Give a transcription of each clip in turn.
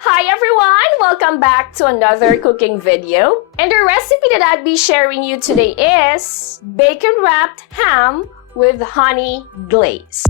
Hi everyone! Welcome back to another cooking video. And the recipe that I'll be sharing you today is bacon-wrapped ham with honey glaze.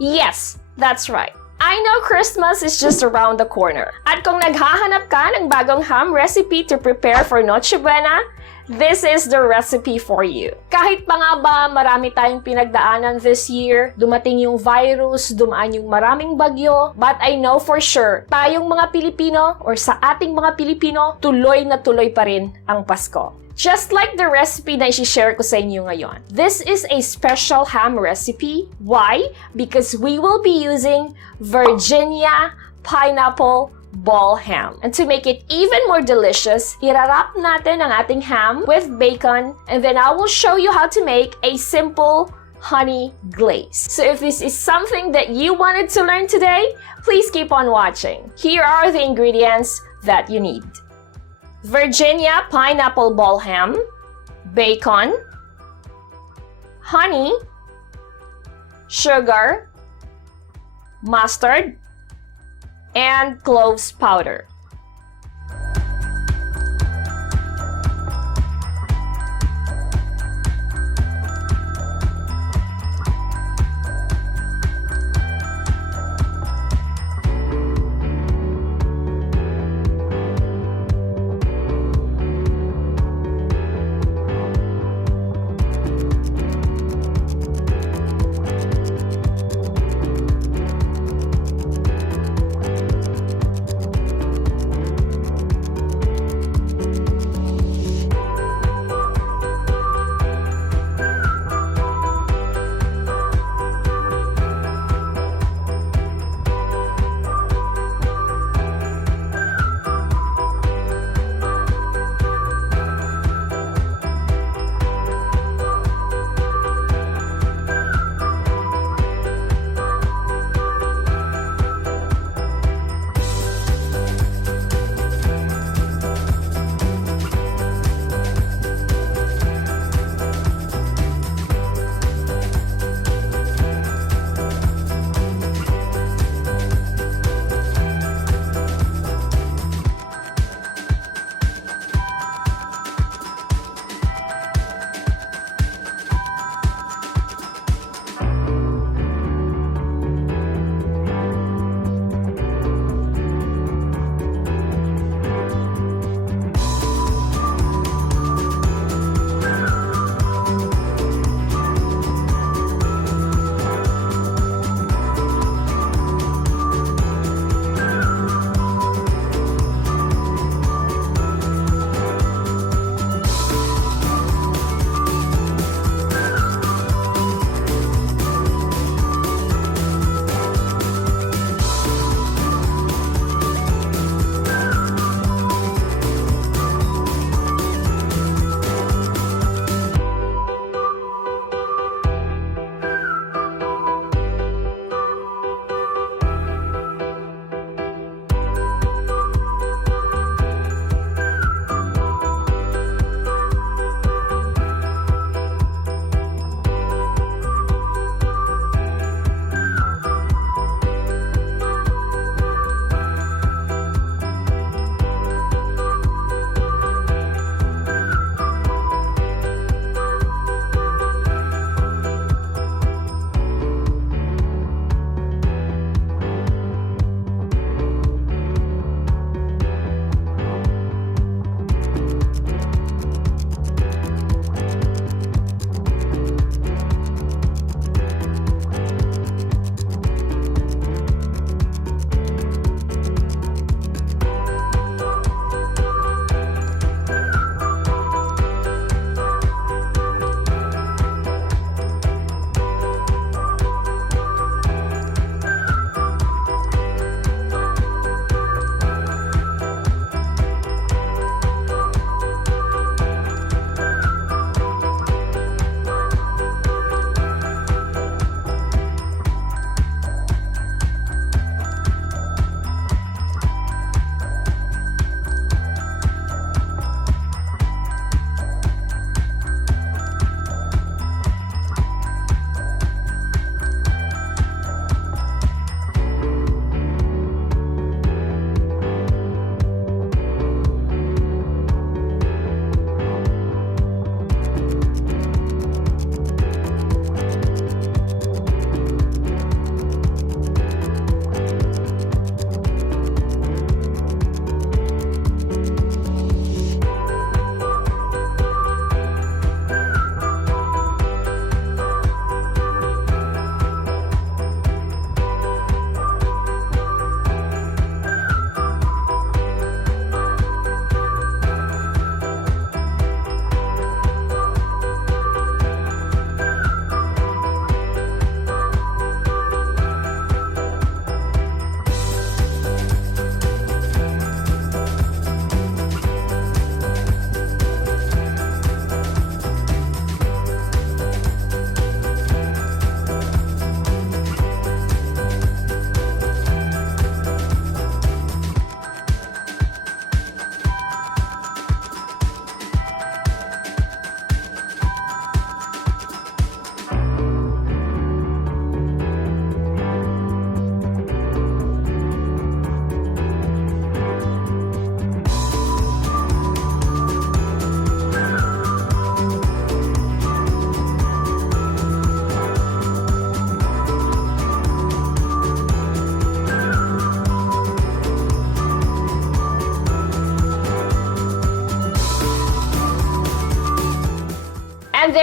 Yes, that's right. I know Christmas is just around the corner. At kung naghahanap ka ng bagong ham recipe to prepare for Noche Buena, this is the recipe for you. Kahit pa nga ba marami tayong pinagdaanan this year, dumating yung virus, dumaan yung maraming bagyo, but I know for sure, tayong mga Pilipino or sa ating mga Pilipino, tuloy na tuloy pa rin ang Pasko. Just like the recipe na i-share ko sa inyo ngayon. This is a special ham recipe. Why? Because we will be using Virginia pineapple ball ham. And to make it even more delicious, irarap natin ang ating ham with bacon, and then I will show you how to make a simple honey glaze. So if this is something that you wanted to learn today, please keep on watching. Here are the ingredients that you need. Virginia pineapple ball ham, bacon, honey, sugar, mustard, and cloves powder.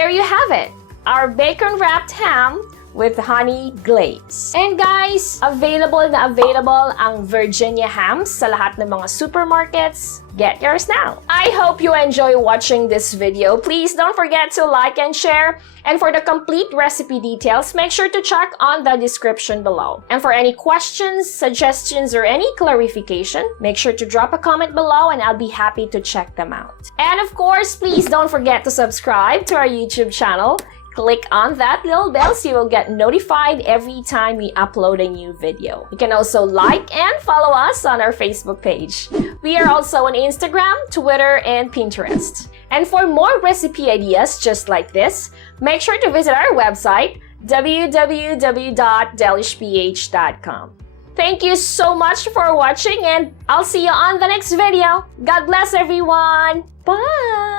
there you have it, our bacon-wrapped ham with honey glaze. And guys, available na available ang Virginia hams sa lahat ng mga supermarkets. Get yours now! I hope you enjoy watching this video. Please don't forget to like and share. And for the complete recipe details, make sure to check on the description below. And for any questions, suggestions, or any clarification, make sure to drop a comment below and I'll be happy to check them out. And of course, please don't forget to subscribe to our YouTube channel. Click on that little bell so you will get notified every time we upload a new video. You can also like and follow us on our Facebook page. We are also on Instagram, Twitter, and Pinterest. And for more recipe ideas just like this, make sure to visit our website, www.delishph.com. Thank you so much for watching and I'll see you on the next video. God bless everyone! Bye!